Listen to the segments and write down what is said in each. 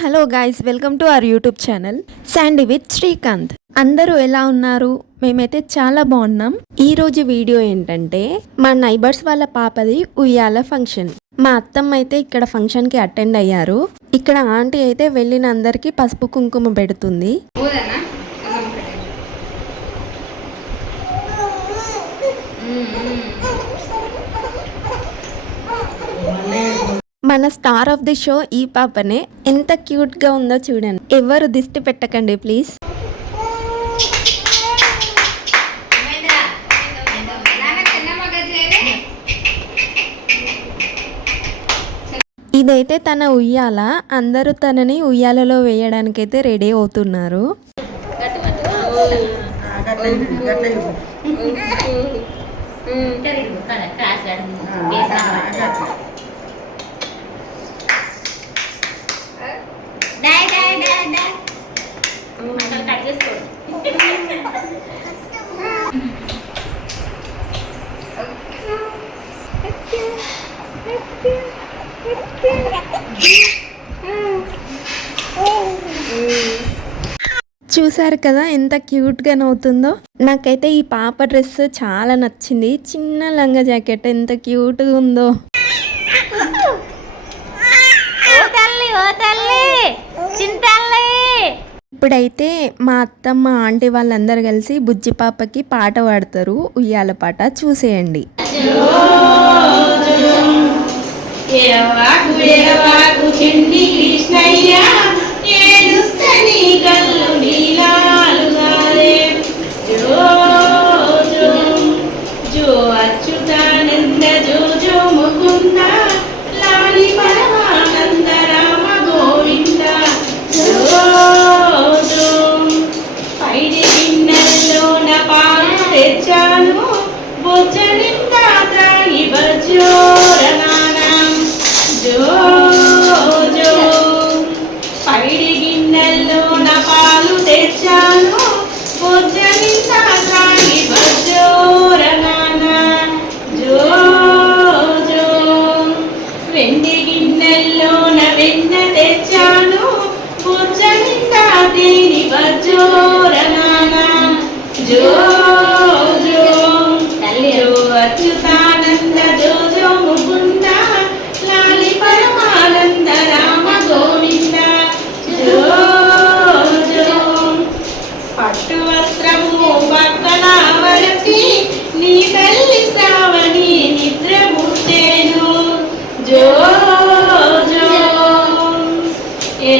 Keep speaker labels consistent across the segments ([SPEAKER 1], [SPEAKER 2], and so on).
[SPEAKER 1] Hello guys welcome to our YouTube channel Sandy with Srikanth అందరూ ఎలా ఉన్నారు? మేమైతే చాలా బాగున్నాం. ఈ రోజు వీడియో ఏంటంటే మా నైబర్స్ వాళ్ళ పాపది ఉయ్యాల ఫంక్షన్. మా అత్తమ్మ అయితే ఇక్కడ ఫంక్షన్కి అటెండ్ అయ్యారు. ఇక్కడ ఆంటీ అయితే వెళ్ళిన అందరికి పసుపు కుంకుమ పెడుతుంది.
[SPEAKER 2] ఊదన్నా
[SPEAKER 1] మన స్టార్ ఆఫ్ ది షో ఈ పాపనే ఎంత క్యూట్గా ఉందో చూడండి ఎవరు దిష్టి పెట్టకండి ప్లీజ్ ఇదైతే తన ఉయ్యాల అందరూ తనని ఉయ్యాలలో వేయడానికైతే రెడీ అవుతున్నారు
[SPEAKER 2] కట్
[SPEAKER 1] చూసారు కదా ఎంత క్యూట్గా నవ్వుతుందో? నాకైతే ఈ పాప డ్రెస్ చాలా నచ్చింది. చిన్న లంగా జాకెట్ ఎంత క్యూట్గా ఉందో. ఇప్పుడైతే మా అత్తమ్మ ఆంటీ వాళ్ళందరూ కలిసి బుజ్జి పాపకి పాట పాడతారు. ఉయ్యాల పాట చూసేయండి.
[SPEAKER 2] ఎరవాకు ఎరవాకు చెండి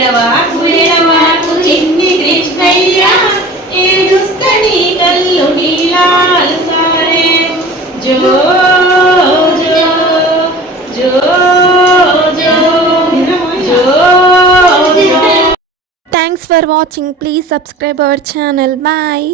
[SPEAKER 2] ఎడవాకు ఎడవాకు చిన్ని కృష్ణయ్య. ఏడుస్తని కళ్ళు నీలాలు సారే. జో జో జో
[SPEAKER 1] thanks for watching please subscribe our channel bye